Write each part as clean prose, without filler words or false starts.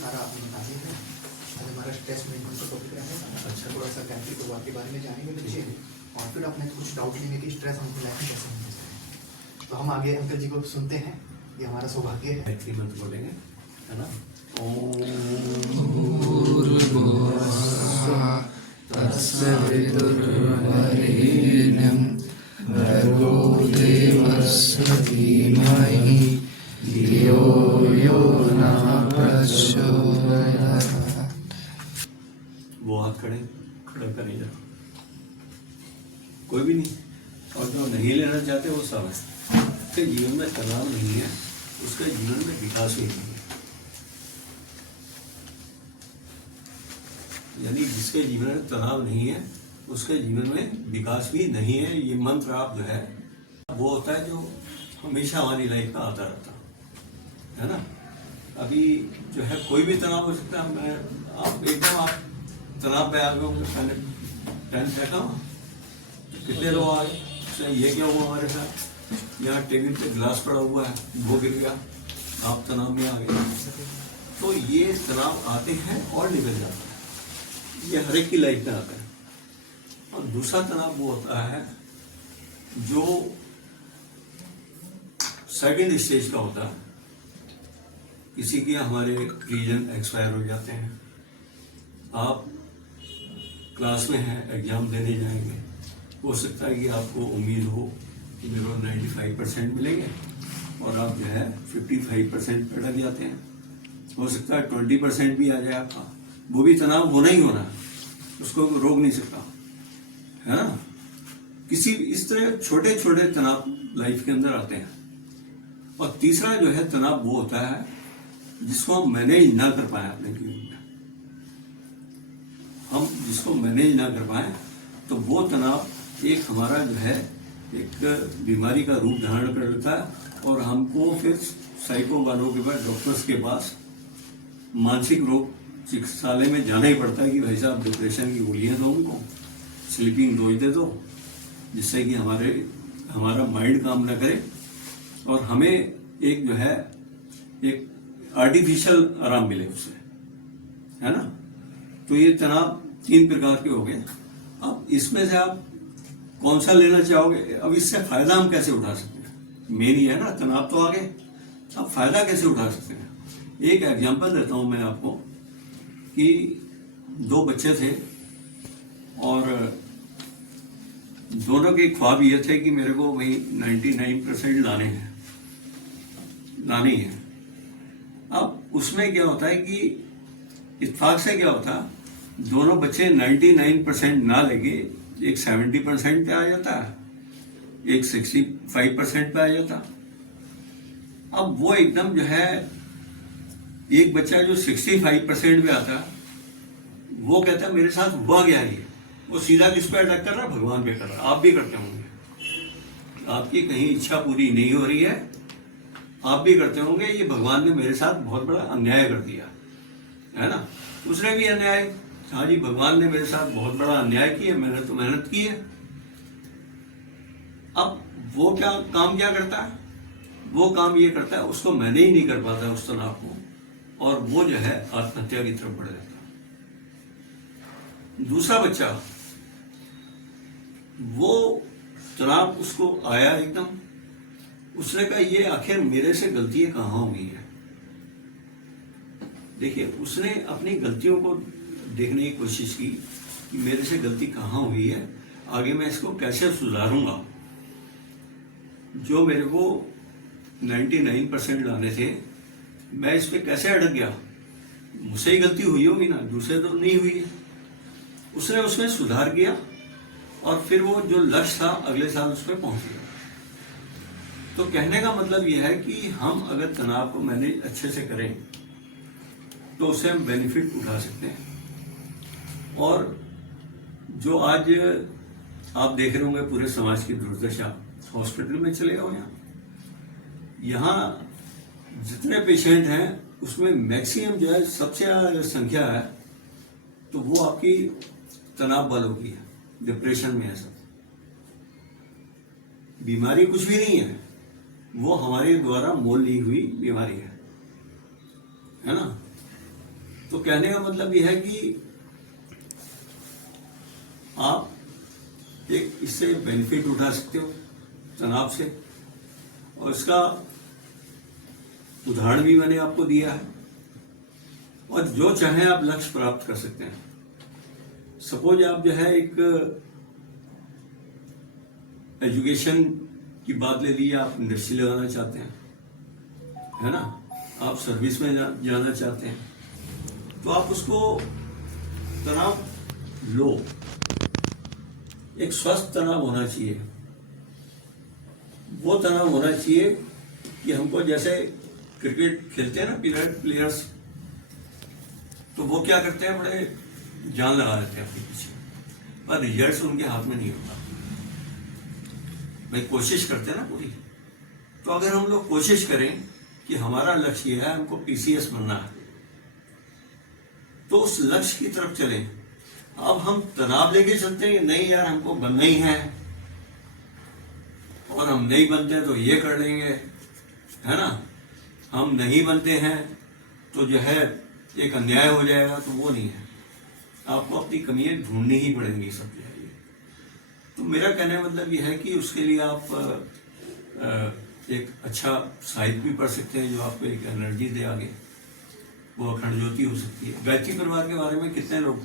सारा आपने बता दिया है। हमारा टेस्ट मैनेजमेंट का टॉपिक है। अच्छा, थोड़ा सा कैंसर प्रभाव के बारे में जानेंगे बच्चे, और फिर अपने कुछ डाउट लेंगे कि स्ट्रेस हमको लाइफ में कैसे होने से। तो हम आगे अंकल जी को सुनते हैं, ये हमारा सौभाग्य है। मंत्र बोलेंगे, है ना। ओम भर्गो देवस्य धीमहि धियो यो न प्रचोदयात्। वो हाथ खड़े करें जरा, कोई भी नहीं। और जो नहीं लेना चाहते वो सब है। उसके जीवन में तनाव नहीं है, उसके जीवन में विकास भी नहीं है। यानी जिसके जीवन में तनाव नहीं है उसके जीवन में विकास भी नहीं है। ये मंत्र आप जो है वो होता है जो हमेशा हमारी लाइफ में आता रहता है ना। अभी जो है कोई भी तनाव हो सकता है। मैं आप एकदम आप तनाव पे आ गए होंगे, पहले टेंस देखा कितने लोग आ गए, ये क्या हुआ हमारे साथ, यहाँ टेबल पे गिलास पड़ा हुआ है वो गिर गया, आप तनाव में आ गए। तो ये तनाव आते हैं और निकल जाते हैं, ये हर एक की लाइफ में आता है। और दूसरा तनाव वो होता है जो सेकंड स्टेज का होता है। किसी के हमारे रीजन एक्सपायर हो जाते हैं, आप क्लास में हैं, एग्जाम देने जाएंगे, हो सकता है कि आपको उम्मीद हो कि मेरे को 95% मिलेंगे और आप जो है 55% पे अटक जाते हैं। हो सकता है 20% भी आ जाए आपका, वो भी तनाव होना ही होना है, उसको रोक नहीं सकता, है ना। किसी इस तरह छोटे छोटे तनाव लाइफ के अंदर आते हैं। और तीसरा जो है तनाव वो होता है जिसको हम मैनेज ना कर पाए अपने जीवन में। हम जिसको मैनेज ना कर पाए तो वो तनाव एक हमारा जो है एक बीमारी का रूप धारण कर लेता है और हमको फिर साइको वालों के पास, डॉक्टर्स के पास, मानसिक रोग चिकित्सालय में जाना ही पड़ता है कि भाई साहब डिप्रेशन की गोलियां दो, उनको स्लीपिंग डोज दे दो, जिससे कि हमारा माइंड काम ना करे और हमें एक जो है एक आर्टिफिशियल आराम मिले उससे, है ना। तो ये तनाव 3 प्रकार के हो गए। अब इसमें से आप कौन सा लेना चाहोगे? अब इससे फायदा हम कैसे उठा सकते हैं? मेन ही है ना, तनाव तो आगे, अब फायदा कैसे उठा सकते हैं? एक एग्जांपल देता हूं मैं आपको कि 2 बच्चे थे और दोनों के ख्वाब ये थे कि मेरे को वही 99% लाने हैं। अब उसमें क्या होता है कि इत्तेफाक से क्या होता, दोनों बच्चे 99% ना लेके एक 70% पे आ जाता है, एक 65% पे आ जाता। अब वो एकदम जो है एक बच्चा जो 65% पे आता, वो कहता है मेरे साथ हुआ क्या है, वो सीधा किस पे अटैक कर रहा है? भगवान पे कर रहा है। आप भी करते होंगे, आपकी कहीं इच्छा पूरी नहीं हो रही है, आप भी करते होंगे ये भगवान ने मेरे साथ बहुत बड़ा अन्याय कर दिया, है ना। उसने भी अन्याय, हाँ जी भगवान ने मेरे साथ बहुत बड़ा अन्याय किया, मैंने तो मेहनत की है। अब वो क्या करता है? वो काम ये करता है, उसको मैंने ही नहीं कर पाता उस तनाव को, और वो जो है आत्महत्या की तरफ बढ़ जाता है। दूसरा बच्चा, वो तनाव उसको आया एकदम, उसने कहा ये आखिर मेरे से गलतियां कहाँ हुई है। देखिए, उसने अपनी गलतियों को देखने की कोशिश की कि मेरे से गलती कहाँ हुई है, आगे मैं इसको कैसे सुधारूंगा। जो मेरे को 99% लाने थे, मैं इस पे कैसे अटक गया, मुझसे ही गलती हुई होगी ना, दूसरे तो नहीं हुई है। उसने उसमें सुधार किया और फिर वो जो लक्ष्य था अगले साल उस पर पहुंच गया। तो कहने का मतलब यह है कि हम अगर तनाव को मैनेज अच्छे से करें तो उससे हम बेनिफिट उठा सकते हैं। और जो आज आप देख रहे होंगे पूरे समाज की दुर्दशा, हॉस्पिटल में चले जाओ, यहाँ यहाँ जितने पेशेंट हैं उसमें मैक्सिमम जो है सबसे ज़्यादा संख्या है तो वो आपकी तनाव वालों की है, डिप्रेशन में है सब। बीमारी कुछ भी नहीं है, वो हमारे द्वारा मोल ली हुई बीमारी है ना। तो कहने का मतलब यह है कि आप एक इससे बेनिफिट उठा सकते हो तनाव से, और इसका उदाहरण भी मैंने आपको दिया है, और जो चाहे आप लक्ष्य प्राप्त कर सकते हैं। सपोज आप जो है एक एजुकेशन की बात ले लीजिए, आप इंडस्ट्री लगाना चाहते हैं, है ना, आप सर्विस में जाना चाहते हैं, तो आप उसको तनाव लो, एक स्वस्थ तनाव होना चाहिए। वो तनाव होना चाहिए कि हमको जैसे क्रिकेट खेलते हैं ना प्लेयर्स, तो वो क्या करते हैं, बड़े जान लगा देते हैं अपने पीछे, पर रिजल्ट उनके हाथ में नहीं होता। भाई कोशिश करते हैं ना पूरी। तो अगर हम लोग कोशिश करें कि हमारा लक्ष्य है हमको पीसीएस बनना है, तो उस लक्ष्य की तरफ चलें। अब हम तनाव लेके चलते हैं, नहीं यार हमको बनना ही है, और हम नहीं बनते तो ये कर लेंगे, है ना, हम नहीं बनते हैं तो जो है एक अन्याय हो जाएगा, तो वो नहीं है। आपको अपनी कमियां ढूंढनी ही पड़ेंगी सब जगह। तो मेरा कहने का मतलब यह है कि उसके लिए आप एक अच्छा साहित्य भी पढ़ सकते हैं जो आपको एक एनर्जी दे आगे। वो अखंड ज्योति हो सकती है। गायत्री परिवार के बारे में कितने लोग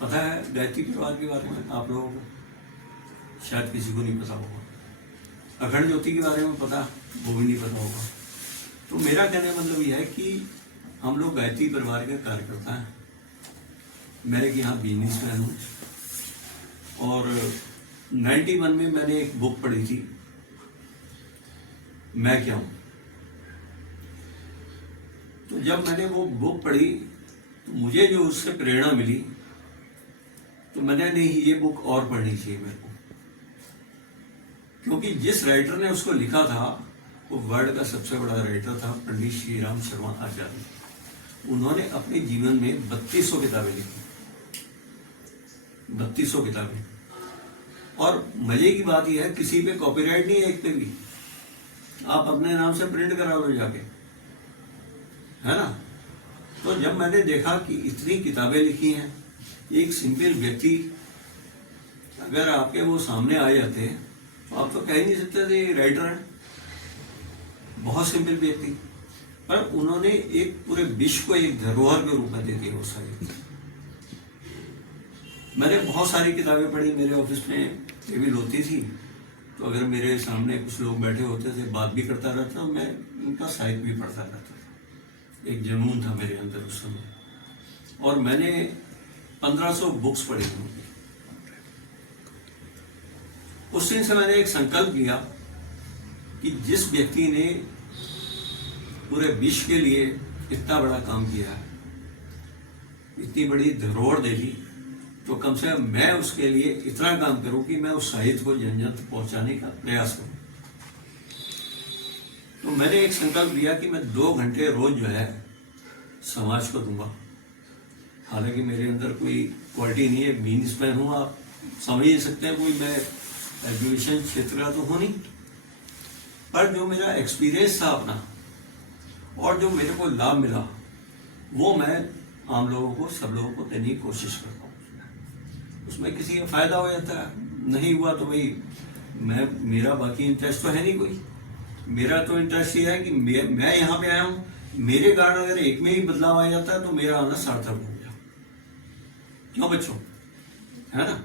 पता है? गायत्री परिवार के बारे में आप लोगों को शायद किसी को नहीं पता होगा। अखंड ज्योति के बारे में पता, वो भी नहीं पता होगा। तो मेरा कहने का मतलब यह है कि हम लोग गायत्री परिवार के कार्यकर्ता हैं। मैं एक यहाँ बिजनेसमैन हूँ, और 91 में मैंने एक बुक पढ़ी थी, मैं क्या हूं। तो जब मैंने वो बुक पढ़ी तो मुझे जो उससे प्रेरणा मिली, तो मैंने नहीं ये बुक और पढ़नी चाहिए मेरे को, क्योंकि जिस राइटर ने उसको लिखा था वो वर्ल्ड का सबसे बड़ा राइटर था, पंडित श्री राम शर्मा आचार्य। उन्होंने अपने जीवन में 3200 किताबें लिखी, 3200 किताबें। और मजे की बात यह है किसी पे कॉपीराइट नहीं है, एक पे भी। आप अपने नाम से प्रिंट करा लो जाके, है ना। तो जब मैंने देखा कि इतनी किताबें लिखी हैं, एक सिंपल व्यक्ति अगर आपके वो सामने आ जाते तो आप तो कह ही नहीं सकते थे राइटर है, बहुत सिंपल व्यक्ति, पर उन्होंने एक पूरे विश्व को एक धरोहर के रूप में दे दिया वो सारी। मैंने बहुत सारी किताबें पढ़ी, मेरे ऑफिस में टेबल होती थी, तो अगर मेरे सामने कुछ लोग बैठे होते थे, बात भी करता रहता, मैं उनका साहित्य भी पढ़ता रहता था। एक जुनून था मेरे अंदर उस समय, और मैंने 1500 बुक्स पढ़ी थी। उस दिन से मैंने एक संकल्प लिया कि जिस व्यक्ति ने पूरे विश्व के लिए इतना बड़ा काम किया है, इतनी बड़ी धरोहर दे दी, तो कम से कम मैं उसके लिए इतना काम करूं कि मैं उस साहित्य को जन जन तक पहुंचाने का प्रयास करूं। तो मैंने एक संकल्प लिया कि मैं 2 घंटे रोज जो है समाज को दूंगा। हालांकि मेरे अंदर कोई क्वालिटी नहीं है, बिजनेसमैन हूं, आप समझ ही सकते हैं, कोई मैं एजुकेशन क्षेत्र का तो हूं नहीं, पर जो मेरा एक्सपीरियंस था अपना और जो मेरे को लाभ मिला, वो मैं आम लोगों को, सब लोगों को देने की कोशिश करता हूँ। उसमें किसी का फायदा हो जाता है, नहीं हुआ तो भाई मेरा बाकी इंटरेस्ट तो है नहीं कोई। मेरा तो इंटरेस्ट ये है कि मैं यहाँ पे आया हूँ, मेरे कारण अगर एक में ही बदलाव आ जाता है तो मेरा आना सार्थक हो गया। क्यों बच्चों, है ना।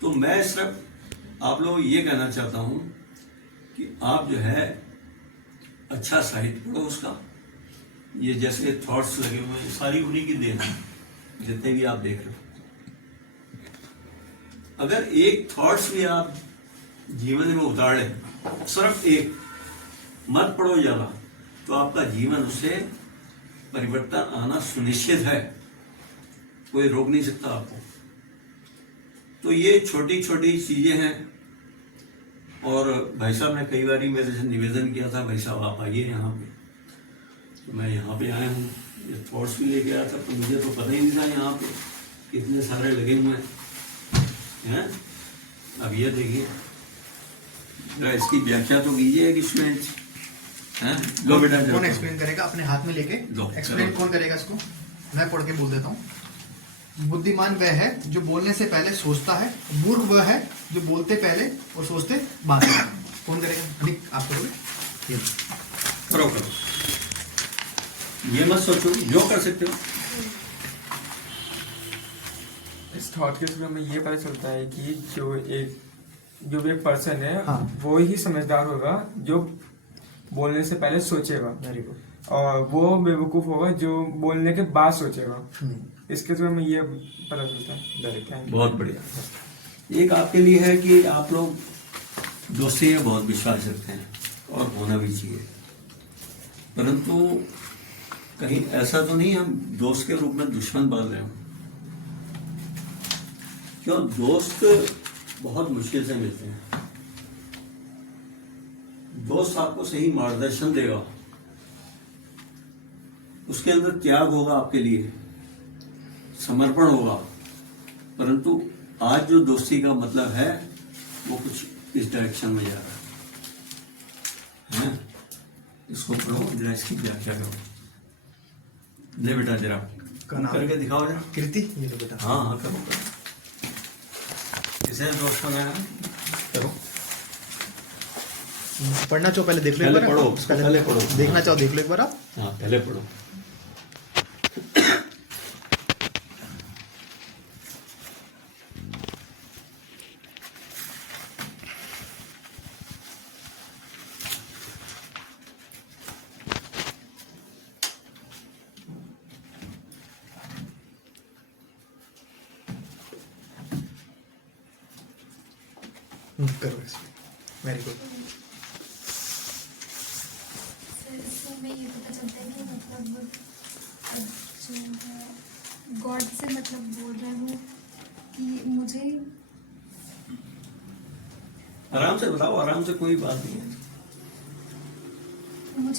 तो मैं सिर्फ आप लोगों को ये कहना चाहता हूँ कि आप जो है अच्छा साहित्य पढ़ो उसका। ये जैसे थॉट्स लगे हुए हैं सारी उन्हीं की देन है, जितने भी आप देख रहे हो। अगर एक थॉट्स भी आप जीवन में उतार लें, सिर्फ एक, मत पढ़ो ज्यादा, तो आपका जीवन उससे परिवर्तन आना सुनिश्चित है, कोई रोक नहीं सकता आपको। तो ये छोटी छोटी चीजें हैं, और भाई साहब ने कई बार ही मेरे से निवेदन किया था, भाई साहब आप आइए यहाँ पे। तो मैं यहाँ पे आया हूँ, ये थॉट्स भी लेके आया था, तो मुझे तो पता ही नहीं था यहाँ पे कितने सारे लगे हुए हैं। अब ये देखिए, जरा इसकी व्याख्या तो कीजिए कि इसमें हैं। लो बेटा, कौन एक्सप्लेन करेगा? अपने हाथ में लेके लो, एक्सप्लेन चलो। कौन करेगा इसको? मैं पढ़ के बोल देता हूँ। बुद्धिमान वह है जो बोलने से पहले सोचता है, मूर्ख वह है जो बोलते पहले और सोचते बाद में। कौन करेगा? निक, आप करोगे? ये करो करो, ये मत सोचो, जो कर सकते हो। इस थॉट के थ्रू हमें ये पता चलता है कि जो भी एक पर्सन है, हाँ। वो ही समझदार होगा जो बोलने से पहले सोचेगा, वेरी गुड। और वो बेवकूफ होगा जो बोलने के बाद सोचेगा। इसके थ्रू हमें ये पता चलता है। Thank you. बहुत बढ़िया। एक आपके लिए है कि आप लोग दोस्ती में बहुत विश्वास रखते हैं और होना भी चाहिए, परंतु कहीं ऐसा तो नहीं हम दोस्त के रूप में दुश्मन पाल रहे हो? क्यों? दोस्त बहुत मुश्किल से मिलते हैं। दोस्त आपको सही मार्गदर्शन देगा, उसके अंदर त्याग होगा, आपके लिए समर्पण होगा, परंतु आज जो दोस्ती का मतलब है वो कुछ इस डायरेक्शन में जा रहा है। इसको पढ़ो, जरा इसकी व्याख्या करो। ले बेटा, जरा करके दिखाओ जरा। कृति, ये लो बेटा। हाँ हाँ, करो करो। किसे दोस्त बनाया? करो, पढ़ना चाहो पहले देख लो, पहले एक बार। पढ़ो, पहले पढ़ो। देखना चाहो देख लो एक बार आप। हाँ पहले पढ़ो। करो इसमें। Very good. सर, इससे हमें ये पता चलता है कि मतलब जो है गॉड से मतलब बोल रहे हो कि मुझे आराम से बताओ, आराम से, कोई बात नहीं है।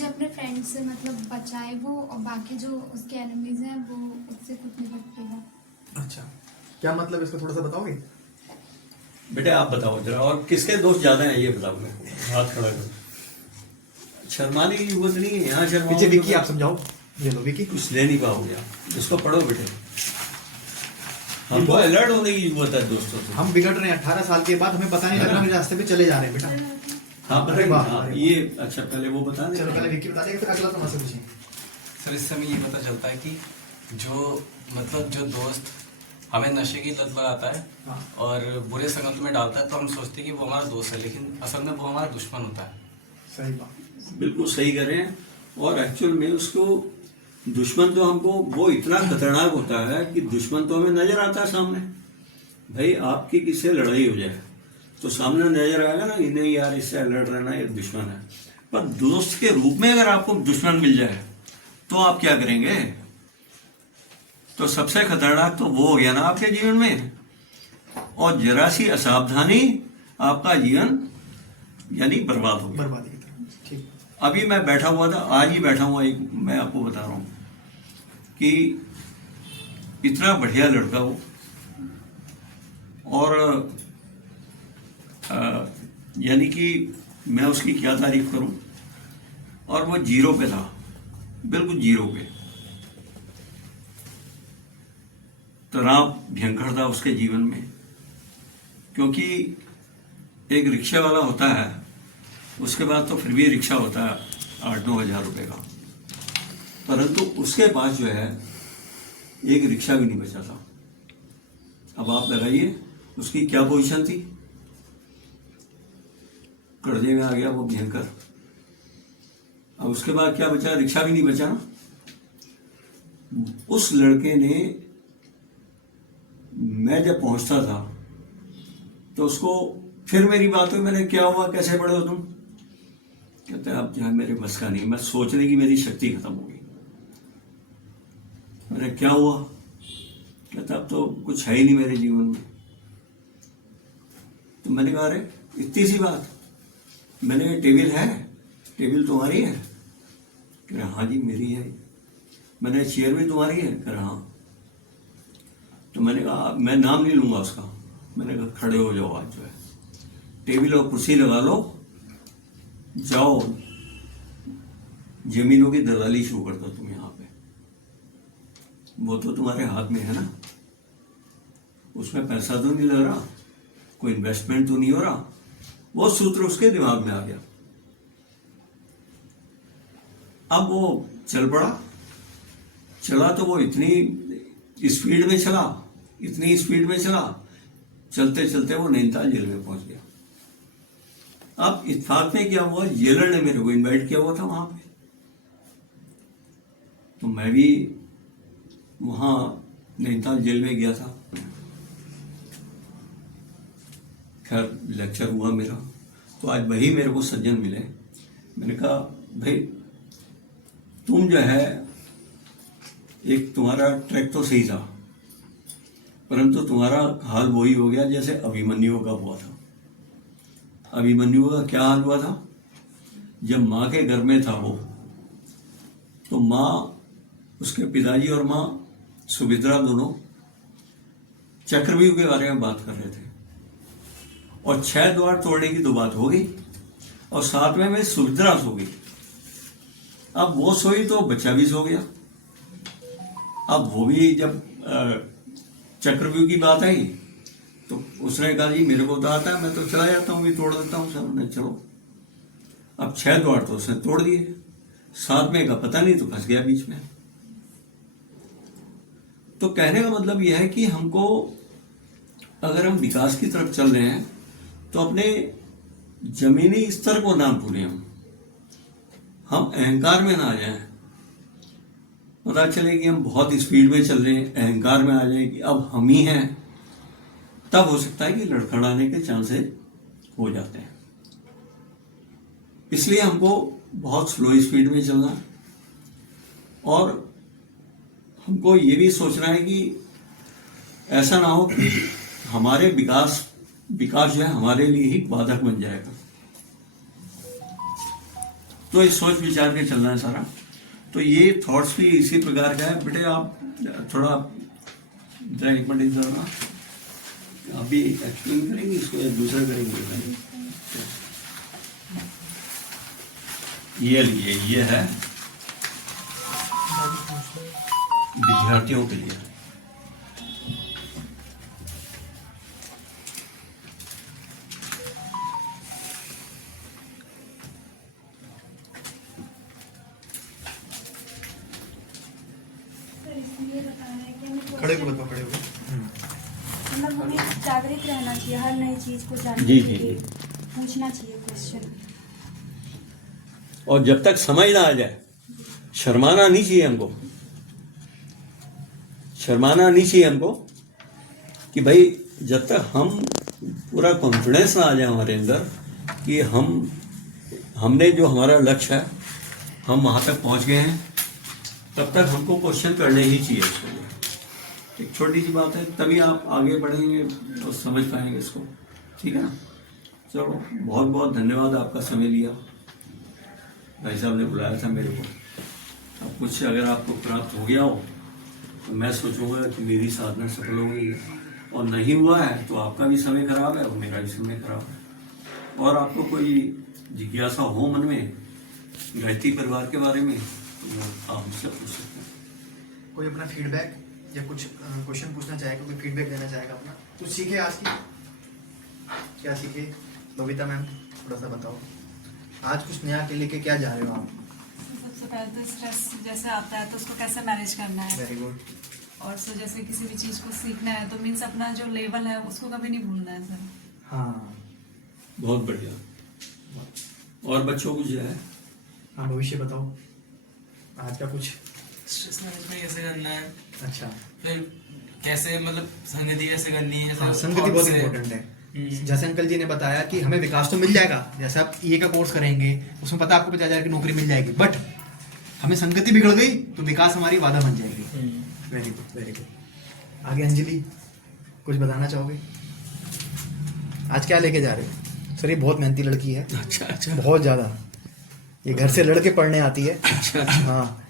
अपने फ्रेंड से मतलब बचाए वो, और बाकी जो उसके एनिमीज हैं वो उससे खुद निपटेगा। अच्छा, क्या मतलब इसका थोड़ा सा बताओगे? बेटे आप बताओ जरा, और किसके दोस्त ज्यादा हैं ये बताओ मेरे को। हाथ खड़ा करो, शर्माने की जरूरत नहीं है यहाँ। शर्मा पीछे विकी, आप समझाओ। ये लो विकी। कुछ ले नहीं पाओगे आप, इसको पढ़ो बेटे। हमको अलर्ट होने की जरूरत है दोस्तों से। हम बिगड़ रहे हैं 18 साल के बाद, हमें पता नहीं लग रहा, हम रास्ते पे चले जा रहे हैं बेटा। हाँ अरे बताइए। वाह, हाँ, अरे ये अच्छा, पहले वो बता दें। चलो पहले विकी बता देगा, फिर अगला तुमसे पूछेंगे। सर, इससे हमें ये पता चलता है कि जो दोस्त हमें नशे की लत लगाता है हाँ। और बुरे संगत में डालता है, तो हम सोचते हैं कि वो हमारा दोस्त है, लेकिन असल में वो हमारा दुश्मन होता है। सही बात। बिल्कुल सही कर रहे हैं। और एक्चुअल में उसको दुश्मन तो हमको वो इतना खतरनाक होता है कि दुश्मन तो हमें नजर आता है सामने। भाई आपकी किससे लड़ाई हो जाए तो सामने नजर आएगा ना कि नहीं यार, इससे लड़ रहा ना, ये दुश्मन है। पर दोस्त के रूप में अगर आपको दुश्मन मिल जाए तो आप क्या करेंगे? तो सबसे खतरनाक तो वो हो गया ना आपके जीवन में। और जरा सी असावधानी, आपका जीवन यानी बर्बाद हो गया। बर्बादी की तरफ। ठीक। अभी मैं बैठा हुआ था, आज ही बैठा हुआ, एक मैं आपको बता रहा हूँ कि इतना बढ़िया लड़का वो, और यानी कि मैं उसकी क्या तारीफ करूं। और वो जीरो पे था, बिल्कुल जीरो पे। तनाव भयंकर था उसके जीवन में, क्योंकि एक रिक्शा वाला होता है, उसके बाद तो फिर भी रिक्शा होता है 8-9 हज़ार रुपए का, परंतु उसके पास जो है एक रिक्शा भी नहीं बचा था। अब आप लगाइए उसकी क्या पोजीशन थी। कर्जे में आ गया वो भयंकर। अब उसके बाद क्या बचा? रिक्शा भी नहीं बचा ना। उस लड़के ने, मैं जब पहुंचता था तो उसको फिर मेरी बात हुई, मैंने क्या हुआ, कैसे पढ़े हो तुम? कहते हैं अब जो है मेरे बस का नहीं, मैं सोचने की मेरी शक्ति खत्म हो गई। मैंने क्या हुआ? कहता अब तो कुछ है ही नहीं मेरे जीवन में। तो मैंने कहा अरे इतनी सी बात, मैंने टेबल है, टेबल तुम्हारी है? कह रहा हाँ जी मेरी है। मैंने चेयर भी तुम्हारी है? कह रहा हाँ। तो मैंने कहा मैं नाम नहीं लूंगा उसका, मैंने कहा खड़े हो जाओ, आज जो है टेबल और कुर्सी लगा लो, जाओ जमीनों की दलाली शुरू कर दो तुम यहाँ पे, वो तो तुम्हारे हाथ में है ना, उसमें पैसा तो नहीं लग रहा, कोई इन्वेस्टमेंट तो नहीं हो रहा। वो सूत्र उसके दिमाग में आ गया। अब वो चल पड़ा, चला तो वो इतनी स्पीड में चला, इतनी स्पीड में चला, चलते चलते वो नैनीताल जेल में पहुंच गया। अब इत्तेफाक में क्या हुआ, जेलर ने मेरे को इनवाइट किया हुआ था वहां पे, तो मैं भी वहां नैनीताल जेल में गया था। खैर लेक्चर हुआ मेरा, तो आज वही मेरे को सज्जन मिले। मैंने कहा भाई तुम जो है, एक तुम्हारा ट्रैक तो सही था, परंतु तुम्हारा हाल वही हो गया जैसे अभिमन्यु का हुआ था। अभिमन्यु का क्या हाल हुआ था, जब माँ के घर में था वो, तो माँ, उसके पिताजी और माँ सुभद्रा दोनों चक्रव्यूह के बारे में बात कर रहे थे, और 6 द्वार तोड़ने की तो बात हो गई, और साथ में सुभद्रा सो गई। अब वो सोई तो बच्चा भी सो गया। अब वो भी जब चक्रव्यूह की बात आई तो उसने कहा जी मेरे को तो आता है, मैं तो चला जाता हूँ, भी तोड़ देता हूँ सब। ने चलो, अब 6 द्वार तो उसने तोड़ दिए, 7 में का पता नहीं तो फंस गया बीच में। तो कहने का मतलब यह है कि हमको, अगर हम विकास की तरफ चल रहे हैं तो अपने जमीनी स्तर को ना भूलें, हम अहंकार में ना आ जाएं। पता चले कि हम बहुत स्पीड में चल रहे हैं, अहंकार में आ जाए कि अब हम ही हैं, तब हो सकता है कि लड़खड़ाने के चांसेस हो जाते हैं। इसलिए हमको बहुत स्लो स्पीड में चलना है, और हमको ये भी सोचना है कि ऐसा ना हो कि हमारे विकास जो है हमारे लिए ही बाधक बन जाएगा। तो इस सोच विचार के चलना है सारा। तो ये थॉट्स भी इसी प्रकार का है। बेटे आप थोड़ा एक मिनट इधर ना, आप भी एक्सप्लेन करेंगे इसको या दूसरा करेंगे? ये लिए, ये है विद्यार्थियों के लिए। खड़े को बताओ, खड़े हो। मतलब हमें जागृत रहना चाहिए, हर नई चीज को जानने जी, के जी, लिए जी। पूछना चाहिए क्वेश्चन। और जब तक समझ ना आ जाए, शर्माना नहीं चाहिए हमको, शर्माना नहीं चाहिए हमको, कि भाई जब तक हम पूरा कॉन्फिडेंस ना आ जाए हमारे अंदर कि हमने जो हमारा लक्ष्य है हम वहां तक पहुंच गए हैं, तब तक हमको क्वेश्चन करने ही चाहिए उसके लिए। एक छोटी सी बात है, तभी आप आगे बढ़ेंगे तो समझ पाएंगे इसको। ठीक है ना? चलो, बहुत बहुत धन्यवाद, आपका समय लिया। भाई साहब ने बुलाया था मेरे को। अब कुछ अगर आपको प्राप्त हो गया हो तो मैं सोचूंगा कि मेरी साधना सफल हो गई है, और नहीं हुआ है तो आपका भी समय खराब है और मेरा भी समय खराब है। और आपको कोई जिज्ञासा हो मन में गायत्री परिवार के बारे में तो आप मुझसे पूछ सकते हैं। कोई अपना फीडबैक या कुछ क्वेश्चन पूछना चाहेगा, कोई फीडबैक देना चाहेगा अपना? कुछ सीखे आज की? क्या सीखे बबीता मैम, थोड़ा सा बताओ। आज कुछ नया के लेके क्या जा रहे हो आप? सबसे पहले तो स्ट्रेस जैसे आता है तो उसको कैसे मैनेज करना है, वेरी गुड। और सो जैसे किसी भी चीज़ को सीखना है तो मीन्स अपना जो लेवल है उसको कभी नहीं भूलना है सर। हाँ, बहुत बढ़िया। और बच्चों को जो है, हाँ भविष्य बताओ आज का कुछ। स्ट्रेस मैनेजमेंट कैसे करना है, अच्छा, फिर कैसे मतलब संगति कैसे करनी है, हाँ, संगति बहुत इंपॉर्टेंट है। जैसे अंकल जी ने बताया कि हमें विकास तो मिल जाएगा, जैसे आप ये का कोर्स करेंगे उसमें पता आपको 50,000 की नौकरी मिल जाएगी, बट हमें संगति बिगड़ गई तो विकास हमारी बाधा बन जाएगी। Very good, very good. आगे अंजलि कुछ बताना चाहोगे? आज क्या लेके जा रहे हो? सर ये बहुत मेहनती लड़की है, अच्छा अच्छा बहुत ज़्यादा। ये घर से लड़के पढ़ने आती है। अच्छा। हाँ।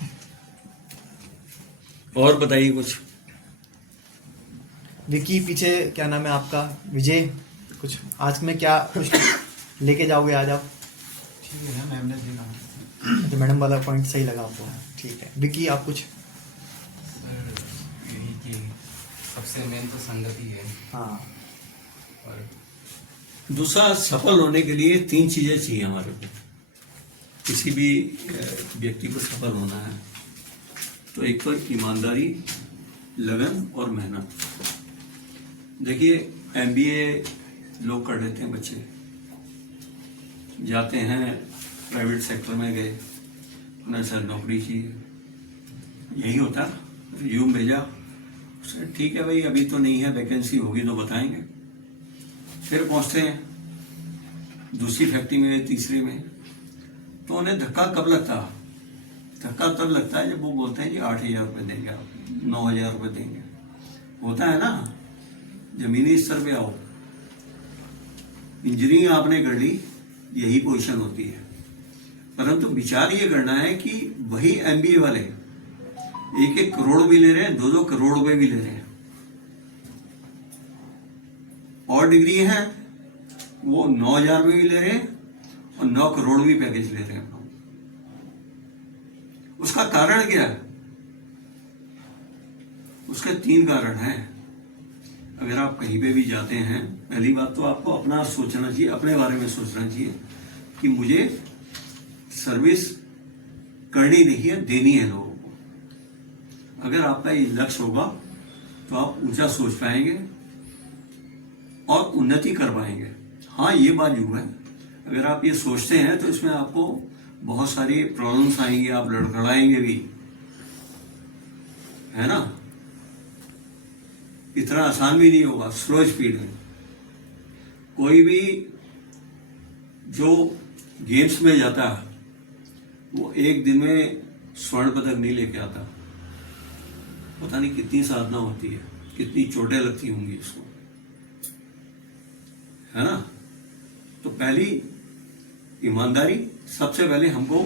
और बताइए कुछ। विकी पीछे क्या नाम है आपका, विजय, कुछ आज में क्या कुछ लेके जाओगे आज आप? ठीक है, मैम ने देखा। तो मैडम वाला पॉइंट सही लगा आपको, ठीक है। विकी आप कुछ? सर यही कि सबसे मेन तो संगति है। हाँ। और दूसरा, सफल होने के लिए 3 चीजें चाहिए हमारे को। किसी भी व्यक्ति को सफल होना है तो एक तो ईमानदारी, लगन और मेहनत। देखिए MBA लोग कर लेते हैं, बच्चे जाते हैं प्राइवेट सेक्टर में गए, उन्हें सर नौकरी चाहिए, यही होता है, रिज्यूम भेजा, सर ठीक है भाई अभी तो नहीं है, वैकेंसी होगी तो बताएंगे। फिर पहुंचते हैं दूसरी फैक्ट्री में, तीसरी में, तो उन्हें धक्का कब लगता? धक्का तब लगता है जब वो बोलते हैं जी 8,000 रुपये देंगे, आप 9,000 रुपये देंगे। होता है ना, जमीनी स्तर पे आओ, इंजीनियरिंग आपने कर ली, यही पोजीशन होती है। परंतु विचार ये करना है कि वही MBA वाले 1-1 करोड़ भी ले रहे हैं, 2-2 करोड़ रुपए भी ले रहे हैं, और डिग्री है वो 9,000 रुपये भी ले रहे हैं और 9 करोड़ भी पैकेज ले रहे हैं। उसका कारण क्या है? उसके 3 कारण हैं। अगर आप कहीं पे भी जाते हैं, पहली बात तो आपको अपना सोचना चाहिए, अपने बारे में सोचना चाहिए कि मुझे सर्विस करनी नहीं है, देनी है लोगों को। अगर आपका ये लक्ष्य होगा तो आप ऊंचा सोच पाएंगे और उन्नति कर पाएंगे। हाँ, ये बात यूं है, अगर आप ये सोचते हैं तो इसमें आपको बहुत सारी प्रॉब्लम्स आएंगी, आप लड़खड़ाएंगे भी, है ना। इतना आसान भी नहीं होगा, स्लो स्पीड में। कोई भी जो गेम्स में जाता है वो एक दिन में स्वर्ण पदक नहीं लेके आता, पता नहीं कितनी साधना होती है, कितनी चोटें लगती होंगी उसको, है ना। तो पहली ईमानदारी, सबसे पहले हमको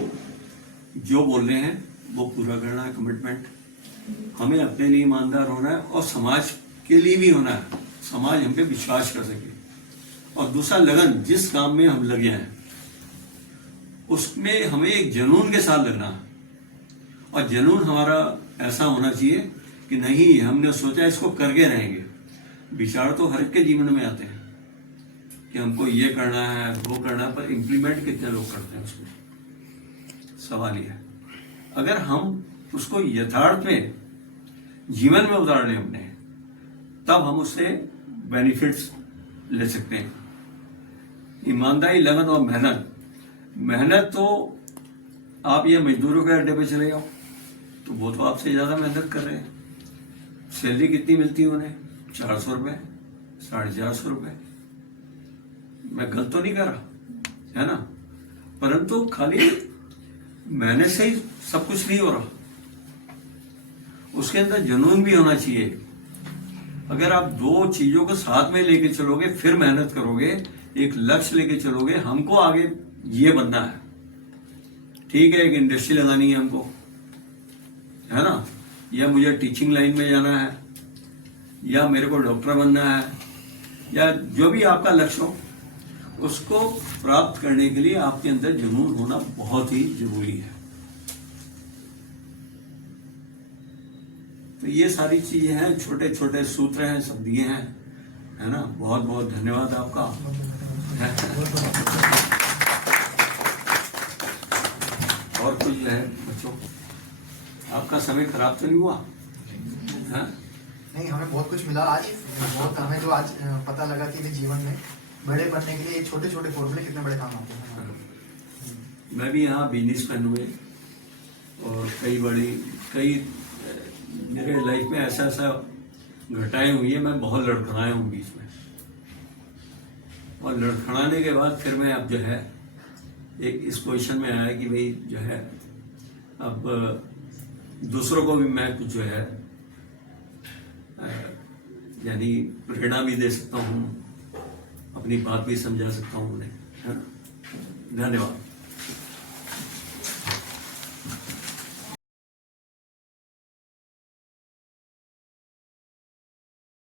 जो बोल रहे हैं वो पूरा करना है, कमिटमेंट। हमें अपने लिए ईमानदार होना है और समाज के लिए भी होना है, समाज हम पे विश्वास कर सके। और दूसरा लगन, जिस काम में हम लगे हैं उसमें हमें एक जुनून के साथ लगना है, और जुनून हमारा ऐसा होना चाहिए कि नहीं हमने सोचा इसको करके रहेंगे। विचार तो हर एक के जीवन में आते हैं कि हमको ये करना है, वो करना है, पर इम्प्लीमेंट कितने लोग करते हैं उसमें, सवाल ये है। अगर हम उसको यथार्थ में जीवन में उतार लें अपने, तब हम उससे बेनिफिट्स ले सकते हैं। ईमानदारी, लगन और मेहनत। मेहनत तो आप ये मजदूरों के अड्डे पे चले जाओ तो वो तो आपसे ज्यादा मेहनत कर रहे हैं। सैलरी कितनी मिलती है उन्हें? 400 रुपये, 450 रुपये। मैं गलत तो नहीं कर रहा, है ना। परंतु खाली मेहनत से ही सब कुछ नहीं हो रहा, उसके अंदर जुनून भी होना चाहिए। अगर आप 2 चीजों को साथ में लेके चलोगे, फिर मेहनत करोगे, एक लक्ष्य लेके चलोगे, हमको आगे ये बनना है, ठीक है, एक इंडस्ट्री लगानी है हमको, है ना, या मुझे टीचिंग लाइन में जाना है, या मेरे को डॉक्टर बनना है, या जो भी आपका लक्ष्य हो, उसको प्राप्त करने के लिए आपके अंदर जुनून होना बहुत ही जरूरी है। तो ये सारी चीजें हैं, छोटे छोटे सूत्र हैं, सब दिए हैं, है ना। बहुत बहुत धन्यवाद आपका। और कुछ है बच्चों? आपका समय खराब तो नहीं हुआ? है? नहीं, हमें बहुत कुछ मिला आज। बहुत हमें जो आज पता लगा कि जीवन में बड़े बनने के लिए छोटे छोटे फॉर्मूले कितने बड़े काम आते हैं। मैं भी यहाँ बिजनेसमैन हुए और कई मेरे लाइफ में ऐसा घटनाएं हुई है, मैं बहुत लड़खड़ाया हूँ बीच में, और लड़खड़ाने के बाद फिर मैं अब जो है एक इस पोजीशन में आया कि भाई जो है अब दूसरों को भी मैं कुछ जो है यानी प्रेरणा भी दे सकता हूँ, अपनी बात भी समझा सकता हूँ उन्हें, है ना। धन्यवाद।